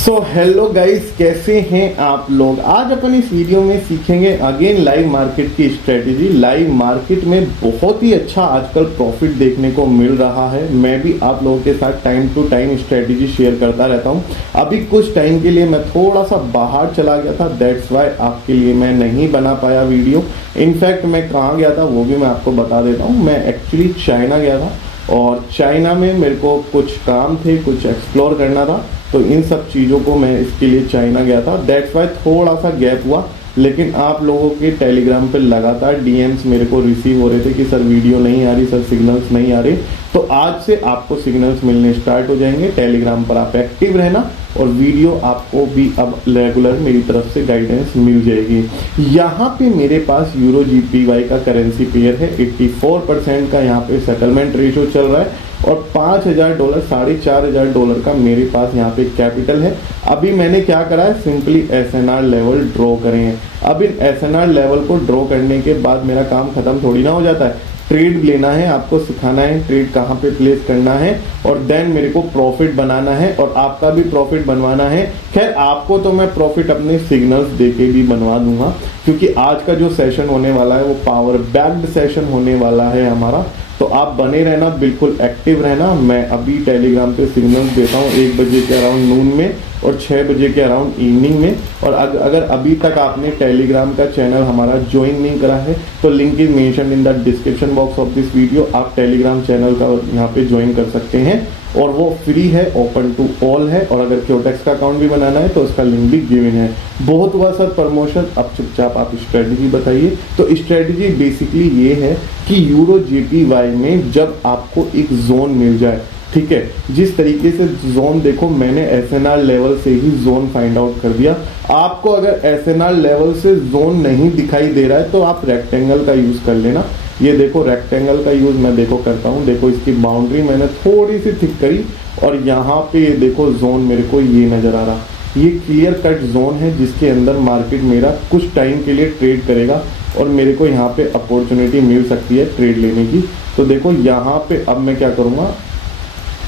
Hello guys, कैसे हैं आप लोग। आज अपन इस वीडियो में सीखेंगे अगेन लाइव मार्केट की स्ट्रेटेजी। लाइव मार्केट में बहुत ही अच्छा आजकल प्रॉफिट देखने को मिल रहा है। मैं भी आप लोगों के साथ time to time strategy share करता रहता हूं। अभी कुछ टाइम के लिए मैं थोड़ा सा बाहर चला गया था, दैट्स वाई आपके लिए मैं नहीं बना पाया वीडियो। इनफैक्ट मैं कहाँ गया था वो भी मैं आपको बता देता हूँ। मैं एक्चुअली चाइना गया था और चाइना में मेरे को कुछ काम थे, कुछ एक्सप्लोर करना था, तो इन सब चीज़ों को मैं इसके लिए चाइना गया था। दैट्स वाई थोड़ा सा गैप हुआ। लेकिन आप लोगों के टेलीग्राम पे लगातार डीएम्स मेरे को रिसीव हो रहे थे कि सर वीडियो नहीं आ रही, सर सिग्नल्स नहीं आ रहे। तो आज से आपको सिग्नल्स मिलने स्टार्ट हो जाएंगे। टेलीग्राम पर आप एक्टिव रहना और वीडियो आपको भी अब रेगुलर मेरी तरफ से गाइडेंस मिल जाएगी। यहाँ पे मेरे पास यूरो जीपीवाई का करेंसी पेयर है। 84% का यहाँ पे सेटलमेंट रेशियो चल रहा है और $5,000 $4,500 का मेरे पास यहाँ पे कैपिटल है। अभी मैंने क्या करा है, सिंपली एसएनआर लेवल ड्रॉ करे हैं। अब इन एसएनआर लेवल को ड्रॉ करने के बाद मेरा काम खत्म थोड़ी ना हो जाता है। ट्रेड लेना है, आपको सिखाना है ट्रेड कहाँ पे प्लेस करना है और देन मेरे को प्रॉफिट बनाना है और आपका भी प्रॉफिट बनवाना है। खैर आपको तो मैं प्रॉफिट अपने सिग्नल्स देके भी बनवा दूंगा, क्योंकि आज का जो सेशन होने वाला है वो पावर बैक्ड सेशन होने वाला है हमारा। तो आप बने रहना, बिल्कुल एक्टिव रहना। मैं अभी टेलीग्राम पे सिग्नल्स देता हूँ 1 बजे के अराउंड नून में और 6 बजे के अराउंड इवनिंग में। और अगर अभी तक आपने टेलीग्राम का चैनल हमारा ज्वाइन नहीं करा है तो link is mention in the description box of this video. आप टेलीग्राम चैनल का यहाँ पे ज्वाइन कर सकते हैं और वो फ्री है, ओपन टू ऑल है। और अगर क्योटेक्स का अकाउंट भी बनाना है तो उसका लिंक भी गिवन है। बहुत हुआ सर प्रमोशन, अब चुपचाप आप स्ट्रेटजी बताइए। तो स्ट्रेटजी बेसिकली ये है कि यूरो जीपीवाई में जब आपको एक जोन मिल जाए, ठीक है, जिस तरीके से जोन, देखो मैंने एसएनआर लेवल से ही जोन फाइंड आउट कर दिया। आपको अगर एसएनआर लेवल से जोन नहीं दिखाई दे रहा है तो आप रेक्टेंगल का यूज कर लेना। ये देखो रेक्टेंगल का यूज मैं देखो करता हूँ। देखो इसकी बाउंड्री मैंने थोड़ी सी थिक करी और यहाँ पे ये देखो जोन मेरे को ये नजर आ रहा। ये क्लियर कट जोन है जिसके अंदर मार्केट मेरा कुछ टाइम के लिए ट्रेड करेगा और मेरे को यहाँ पे अपॉर्चुनिटी मिल सकती है ट्रेड लेने की। तो देखो यहाँ पे अब मैं क्या करूँगा,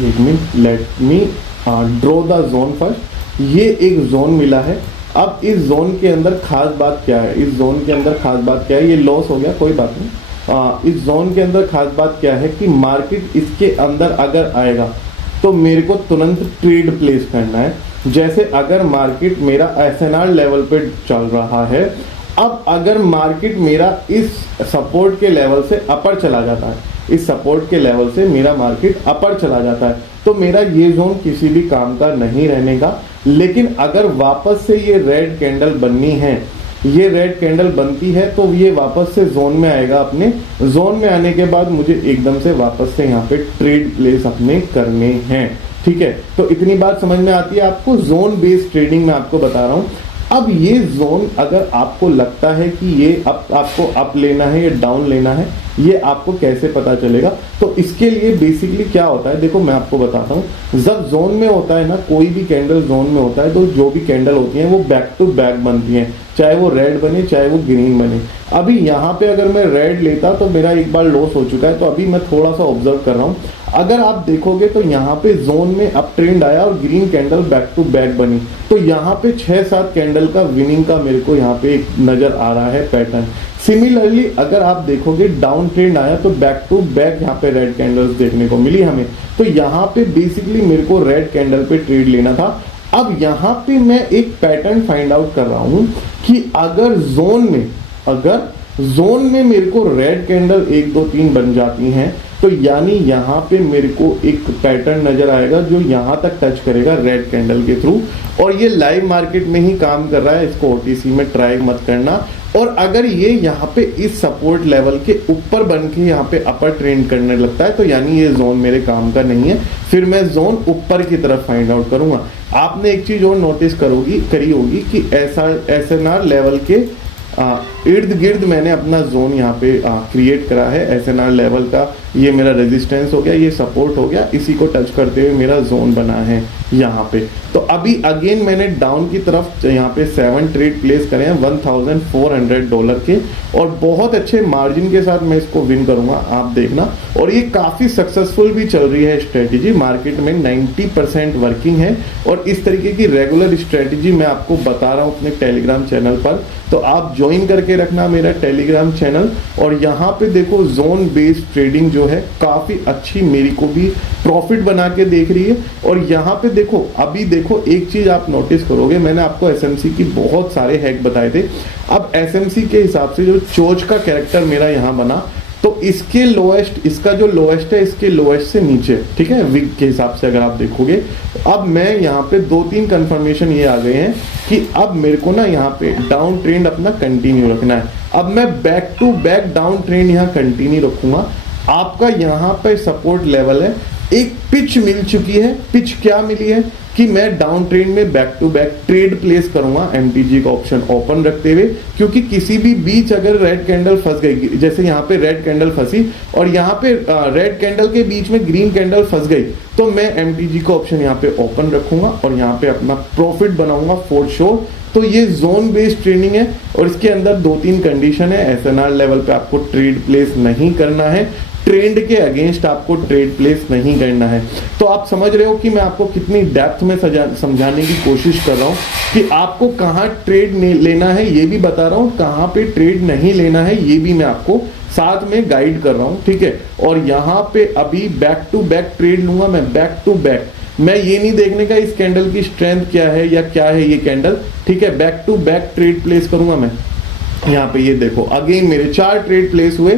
एक minute, let me draw the zone first. ये एक जोन मिला है। अब इस जोन के अंदर खास बात क्या है, इस जोन के अंदर खास बात क्या है, ये लॉस हो गया कोई बात नहीं। इस जोन के अंदर खास बात क्या है कि मार्केट इसके अंदर अगर आएगा तो मेरे को तुरंत ट्रेड प्लेस करना है। जैसे अगर मार्केट मेरा एसएनआर लेवल पे चल रहा है, अब अगर मार्केट मेरा इस सपोर्ट के लेवल से अपर चला जाता है, इस सपोर्ट के लेवल से मेरा मार्केट अपर चला जाता है, तो मेरा ये जोन किसी भी काम का नहीं रहने का। लेकिन अगर वापस से ये रेड कैंडल बननी है, ये रेड कैंडल बनती है तो ये वापस से जोन में आएगा। अपने जोन में आने के बाद मुझे एकदम से वापस से यहाँ पे ट्रेड प्लेस अपने करने हैं, ठीक है। तो इतनी बात समझ में आती है आपको। जोन बेस्ड ट्रेडिंग में आपको बता रहा हूँ। अब ये जोन अगर आपको लगता है कि ये आपको अप लेना है या डाउन लेना है, ये आपको कैसे पता चलेगा? तो इसके लिए बेसिकली क्या होता है, देखो मैं आपको बताता हूँ। जब जोन में होता है ना, कोई भी कैंडल जोन में होता है तो जो भी कैंडल होती है वो बैक टू बैक बनती है, चाहे वो रेड बने चाहे वो ग्रीन बने। अभी यहाँ पे अगर मैं रेड लेता तो मेरा एक बार लॉस हो चुका है। तो अभी मैं थोड़ा सा ऑब्जर्व कर रहा हूँ। अगर आप देखोगे तो यहाँ पे जोन में अप ट्रेंड आया और green candle back to back बनी, तो यहाँ पे 6-7 कैंडल का विनिंग का मेरे को यहाँ पे एक नजर आ रहा है पैटर्न। सिमिलरली अगर आप देखोगे डाउन ट्रेंड आया तो बैक टू बैक यहाँ पे रेड कैंडल्स देखने को मिली हमें। तो यहाँ पे बेसिकली मेरे को रेड कैंडल पे ट्रेड लेना था। अब यहाँ पे मैं एक पैटर्न फाइंड आउट कर रहा हूँ कि अगर जोन में मेरे को रेड कैंडल 1 2 3 बन जाती हैं, तो यानी यहाँ पे मेरे को एक पैटर्न नजर आएगा जो यहाँ तक टच करेगा रेड कैंडल के थ्रू। और ये लाइव मार्केट में ही काम कर रहा है, इसको ओटीसी में ट्राई मत करना। और अगर ये यहाँ पे इस सपोर्ट लेवल के ऊपर बन के यहाँ पे अपर ट्रेंड करने लगता है तो यानी ये जोन मेरे काम का नहीं है। फिर मैं जोन ऊपर की तरफ फाइंड आउट करूंगा। आपने एक चीज और नोटिस करी होगी कि एसएनआर लेवल के इर्द गिर्द मैंने अपना जोन यहाँ पे क्रिएट करा है। एसएनआर लेवल का ये मेरा रेजिस्टेंस हो गया, ये सपोर्ट हो गया, इसी को टच करते हुए मेरा जोन बना है यहाँ पे। तो अभी अगेन मैंने डाउन की तरफ यहाँ पे 7 ट्रेड प्लेस करे हैं $1,400 के, और बहुत अच्छे मार्जिन के साथ मैं इसको विन करूंगा, आप देखना। और ये काफी सक्सेसफुल भी चल रही है स्ट्रेटेजी, मार्केट में 90% वर्किंग है। और इस तरीके की रेगुलर स्ट्रेटेजी मैं आपको बता रहा हूँ अपने टेलीग्राम चैनल पर, तो आप ज्वाइन करके रखना मेरा टेलीग्राम चैनल। और यहाँ पे देखो जोन बेस्ड ट्रेडिंग जो है काफी अच्छी मेरी को भी प्रॉफिट बना के देख रही है। और यहाँ पे देखो, अभी देखो एक चीज आप नोटिस करोगे, मैंने आपको एसएमसी की बहुत सारे हैक बताए थे। अब एसएमसी के हिसाब से जो चोच का कैरेक्टर मेरा यहाँ बना, तो इसके लोएस्ट, इसका जो लोएस्ट है इसके लोएस्ट से नीचे, ठीक है, विग के हिसाब से अगर आप देखोगे। अब मैं यहाँ पे 2-3 कंफर्मेशन ये आ गए हैं कि अब मेरे को ना यहाँ पे डाउन ट्रेंड अपना कंटिन्यू रखना है। अब मैं back to back down trend यहाँ कंटिन्यू रखूंगा। आपका यहाँ पे सपोर्ट लेवल है, एक पिच मिल चुकी है। पिच क्या मिली है कि मैं डाउन ट्रेंड में back to back trade place करूंगा एमटीजी का ऑप्शन ओपन रखते हुए, क्योंकि किसी भी बीच अगर रेड कैंडल फंस गई, जैसे यहाँ पे रेड कैंडल फंसी और यहाँ पे रेड कैंडल के बीच में ग्रीन कैंडल फंस गई, तो मैं एमटीजी का ऑप्शन यहाँ पे ओपन रखूंगा और यहाँ पे अपना प्रॉफिट बनाऊंगा फॉर श्योर। तो ये जोन बेस्ड ट्रेडिंग है और इसके अंदर 2-3 कंडीशन है। एसएनआर लेवल पे आपको ट्रेड प्लेस नहीं करना है, ट्रेंड के अगेंस्ट आपको ट्रेड प्लेस नहीं करना है। तो आप समझ रहे हो कि मैं आपको कितनी डेप्थ में समझाने की कोशिश कर रहा हूँ कि आपको कहाँ ट्रेड लेना है ये भी बता रहा हूँ, कहाँ पे ट्रेड नहीं लेना है ये भी मैं आपको साथ में गाइड कर रहा हूँ, ठीक है। और यहाँ पे अभी बैक टू बैक ट्रेड लूंगा मैं, बैक टू बैक। मैं ये नहीं देखने का इस कैंडल की स्ट्रेंथ क्या है या क्या है ये कैंडल, ठीक है। Back to back trade place करूंगा मैं। यहाँ पे ये देखो अगेन मेरे 4 ट्रेड प्लेस हुए।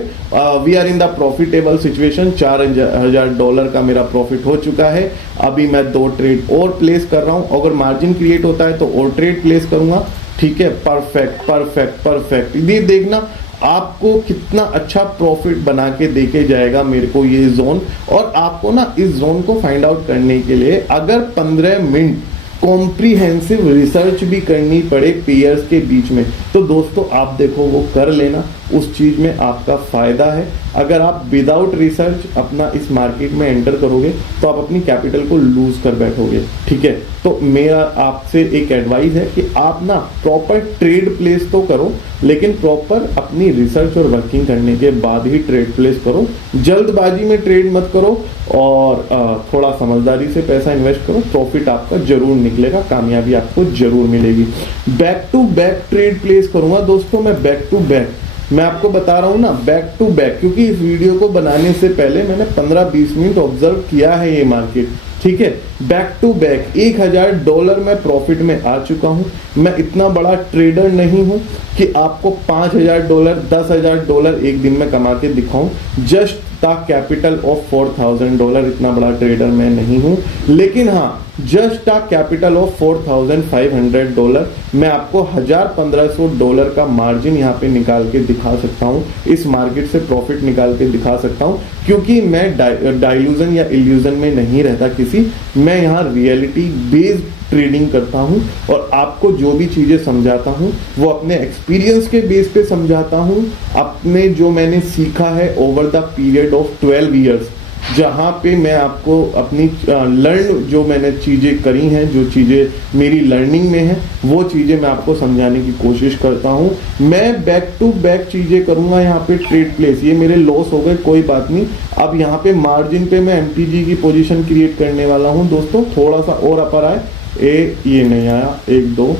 We are in the profitable situation. $4,000 का मेरा प्रॉफिट हो चुका है। अभी मैं 2 ट्रेड और प्लेस कर रहा हूँ, अगर मार्जिन क्रिएट होता है तो और ट्रेड प्लेस करूंगा, ठीक है। Perfect perfect perfect. ये देखना आपको कितना अच्छा प्रॉफिट बना के देके जाएगा मेरे को ये जोन। और आपको ना इस जोन को फाइंड आउट करने के लिए अगर 15 मिनट कॉम्प्रिहेंसिव रिसर्च भी करनी पड़े पेयर्स के बीच में, तो दोस्तों आप देखो वो कर लेना, उस चीज में आपका फायदा है। अगर आप विदाउट रिसर्च अपना इस मार्केट में एंटर करोगे तो आप अपनी कैपिटल को लूज कर बैठोगे, ठीक है। तो मेरा आपसे एक एडवाइस है कि आप ना प्रॉपर ट्रेड प्लेस तो करो, लेकिन प्रॉपर अपनी रिसर्च और वर्किंग करने के बाद ही ट्रेड प्लेस करो। जल्दबाजी में ट्रेड मत करो और थोड़ा समझदारी से पैसा इन्वेस्ट करो, प्रॉफिट आपका जरूर निकलेगा, कामयाबी आपको जरूर मिलेगी। Back to back trade place करूंगा दोस्तों मैं, बैक टू बैक। मैं आपको बता रहा हूँ ना बैक टू बैक, क्योंकि इस वीडियो को बनाने से पहले मैंने 15-20 मिनट ऑब्जर्व किया है ये मार्केट, ठीक है। बैक टू बैक $1,000 में प्रॉफिट में आ चुका हूं। मैं इतना बड़ा ट्रेडर नहीं हूं कि आपको $5,000 $10,000 एक दिन में कमा के दिखाऊं। जस्ट द कैपिटल ऑफ $4,000, इतना बड़ा ट्रेडर मैं नहीं हूं, लेकिन हाँ जस्ट द कैपिटल ऑफ $4,500 मैं आपको $1,000-1,500 का मार्जिन यहाँ पे निकाल के दिखा सकता हूँ, इस मार्केट से प्रॉफिट निकाल के दिखा सकता हूँ, क्योंकि मैं डाइल्यूजन या इल्यूजन में नहीं रहता किसी। मैं यहाँ रियलिटी बेस्ड ट्रेडिंग करता हूँ और आपको जो भी चीजें समझाता हूँ वो अपने एक्सपीरियंस के बेस पे समझाता हूँ, अपने जो मैंने सीखा है over the period of 12 years, जहाँ पे मैं आपको अपनी लर्न जो मैंने चीज़ें करी हैं, जो चीज़ें मेरी लर्निंग में हैं, वो चीज़ें मैं आपको समझाने की कोशिश करता हूँ। मैं बैक टू बैक चीज़ें करूँगा यहाँ पे ट्रेड प्लेस। ये मेरे लॉस हो गए, कोई बात नहीं। अब यहाँ पे मार्जिन पे मैं एमटीजी की पोजीशन क्रिएट करने वाला हूँ दोस्तों। थोड़ा सा और अपर आए, ये नहीं आया, 1-2,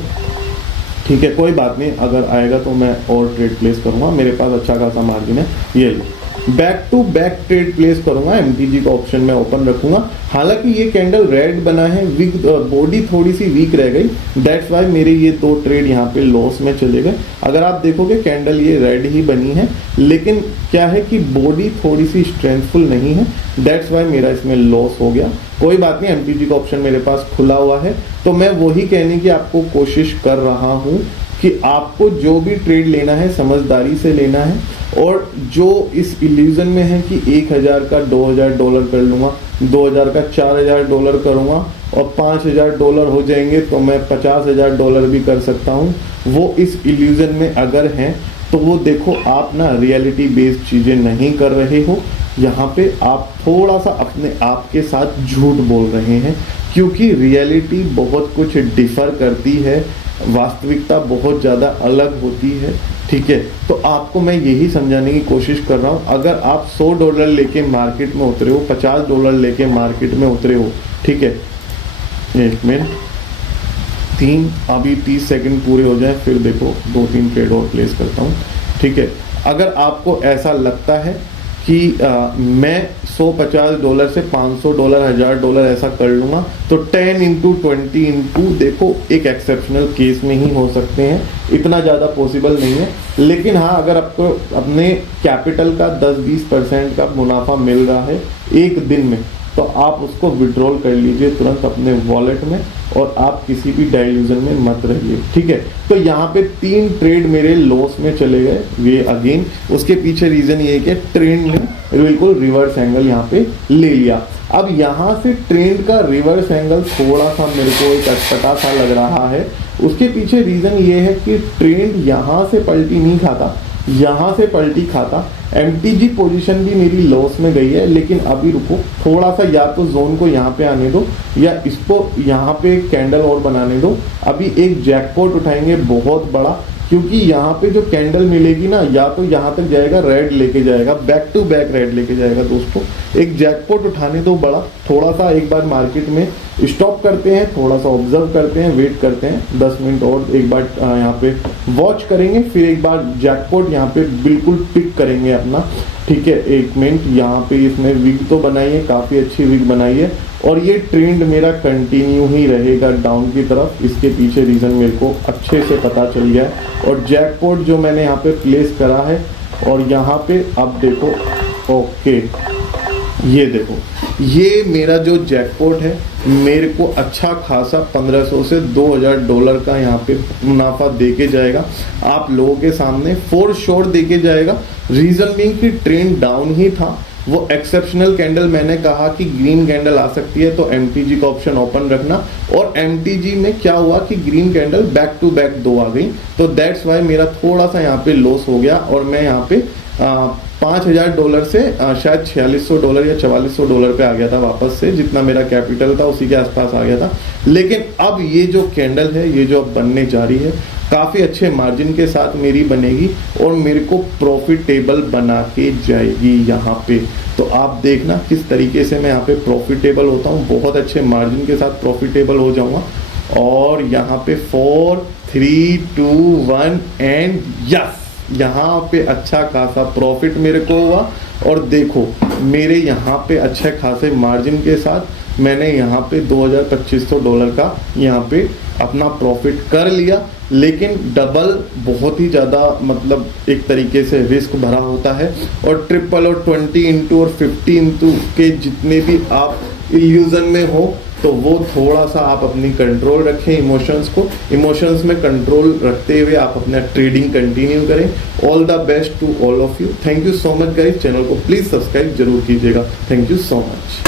ठीक है, कोई बात नहीं। अगर आएगा तो मैं और ट्रेड प्लेस करूँगा, मेरे पास अच्छा खासा मार्जिन है। ये back to back trade place करूंगा, एमटीजी का ऑप्शन में ओपन रखूंगा। हालांकि ये कैंडल रेड बना है, वीक बॉडी थोड़ी सी वीक रह गई, दैट्स वाई मेरे ये 2 ट्रेड यहाँ पे लॉस में चले गए। अगर आप देखोगे कैंडल ये रेड ही बनी है, लेकिन क्या है कि बॉडी थोड़ी सी स्ट्रेंथफुल नहीं है, दैट्स वाई मेरा इसमें लॉस हो गया। कोई बात नहीं, एमटीजी का ऑप्शन मेरे पास खुला हुआ है, तो मैं वही कहने की आपको कोशिश कर रहा हूँ कि आपको जो भी ट्रेड लेना है समझदारी से लेना है। और जो इस इल्यूजन में है कि 1,000 का $2,000 कर लूँगा, 2,000 का $4,000 करूँगा और $5,000 हो जाएंगे तो मैं $50,000 भी कर सकता हूँ, वो इस इल्यूजन में अगर हैं तो वो देखो आप ना रियलिटी बेस्ड चीज़ें नहीं कर रहे हो, यहाँ पे आप थोड़ा सा अपने आप के साथ झूठ बोल रहे हैं, क्योंकि रियलिटी बहुत कुछ डिफर करती है, वास्तविकता बहुत ज़्यादा अलग होती है। ठीक है, तो आपको मैं यही समझाने की कोशिश कर रहा हूँ। अगर आप $100 लेके मार्केट में उतरे हो, $50 लेके मार्केट में उतरे हो, ठीक है, एक मिनट, अभी 30 सेकंड पूरे हो जाए, फिर देखो 2-3 ट्रेड और प्लेस करता हूँ। ठीक है, अगर आपको ऐसा लगता है कि मैं $150 से $500, $1000 ऐसा कर लूँगा, तो 10 इंटू 20 इंटू देखो एक एक्सेप्शनल केस में ही हो सकते हैं, इतना ज़्यादा पॉसिबल नहीं है। लेकिन हाँ, अगर आपको अपने कैपिटल का 10-20% का मुनाफा मिल रहा है एक दिन में, तो आप उसको विड्रॉल कर लीजिए तुरंत अपने वॉलेट में, और आप किसी भी डाइल्यूजन में मत रहिए। ठीक है, तो यहाँ पे 3 ट्रेड मेरे लॉस में चले गए, ये अगेन उसके पीछे रीजन ये है कि ट्रेंड ने बिल्कुल रिवर्स एंगल यहाँ पे ले लिया। अब यहाँ से ट्रेंड का रिवर्स एंगल थोड़ा सा मेरे को एक अटपटा सा लग रहा है। उसके पीछे रीजन ये है कि ट्रेंड यहाँ से पलटी नहीं खाता, यहाँ से पलटी खाता। MTG पोजीशन भी मेरी लॉस में गई है, लेकिन अभी रुको थोड़ा सा, या तो जोन को यहाँ पे आने दो या इसको यहाँ पे कैंडल और बनाने दो। अभी एक जैकपॉट उठाएंगे बहुत बड़ा, क्योंकि यहाँ पे जो कैंडल मिलेगी ना, या तो यहाँ तक जाएगा, रेड लेके जाएगा, बैक टू बैक रेड लेके जाएगा। दोस्तों एक जैकपॉट उठाने दो बड़ा, थोड़ा सा एक बार मार्केट में स्टॉप करते हैं, थोड़ा सा ऑब्जर्व करते हैं, वेट करते हैं 10 मिनट और, एक बार यहाँ पे वॉच करेंगे, फिर एक बार जैकपॉट यहाँ पे बिल्कुल पिक करेंगे अपना। ठीक है, 1 मिनट, यहाँ पे इसमें विग तो बनाई है, काफ़ी अच्छी विग बनाई है, और ये ट्रेंड मेरा कंटिन्यू ही रहेगा डाउन की तरफ। इसके पीछे रीज़न मेरे को अच्छे से पता चल गया है, और जैकपॉट जो मैंने यहाँ पे प्लेस करा है, और यहाँ पे अब देखो, ओके ये देखो, ये मेरा जो जैकपॉट है मेरे को अच्छा खासा $1500 से $2000 का यहाँ पे मुनाफा देके जाएगा, आप लोगों के सामने फॉर श्योर देके जाएगा। रीजन बीइंग कि ट्रेंड डाउन ही था, वो एक्सेप्शनल कैंडल, मैंने कहा कि ग्रीन कैंडल आ सकती है तो MTG का ऑप्शन ओपन रखना, और MTG में क्या हुआ कि green candle back to back 2 आ गई, तो दैट्स वाई मेरा थोड़ा सा यहाँ पे लॉस हो गया, और मैं यहाँ पे $5000 से शायद $4600 या $4400 पे आ गया था वापस से, जितना मेरा कैपिटल था उसी के आसपास आ गया था। लेकिन अब ये जो कैंडल है, ये जो अब बनने जा रही है, काफ़ी अच्छे मार्जिन के साथ मेरी बनेगी, और मेरे को प्रॉफिटेबल बना के जाएगी यहाँ पे। तो आप देखना किस तरीके से मैं यहाँ पे प्रॉफिटेबल होता हूँ, बहुत अच्छे मार्जिन के साथ प्रॉफिटेबल हो जाऊँगा। और यहाँ पे 4 3 2 1 एंड यस, यहाँ पे अच्छा खासा प्रॉफिट मेरे को हुआ। और देखो मेरे यहाँ पे अच्छे खासे मार्जिन के साथ मैंने यहाँ पे $2200 का यहाँ पे अपना प्रॉफिट कर लिया। लेकिन डबल बहुत ही ज़्यादा, मतलब एक तरीके से रिस्क भरा होता है, और ट्रिपल और 20 इंटू और 50 इंटू के जितने भी आप इल्यूजन में हो, तो वो थोड़ा सा आप अपनी कंट्रोल रखें इमोशंस को, इमोशंस में कंट्रोल रखते हुए आप अपना ट्रेडिंग कंटिन्यू करें। All the best to all of you, thank you so much guys. Channel को प्लीज सब्सक्राइब जरूर कीजिएगा, थैंक यू सो मच।